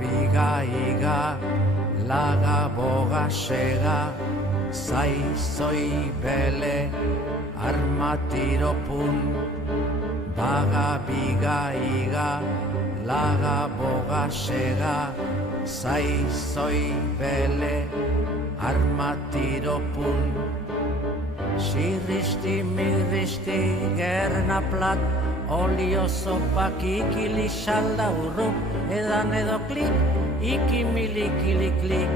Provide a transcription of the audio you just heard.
biga iga, laga boga sega, zai zoi bele, armatiro pun. Baga biga iga, laga boga sega, zai zoi bele, armatiro pun. Sirristi mirristi gerna plat, olio zopak ikili salda urrup, edan edo klik, ikimili kili klik.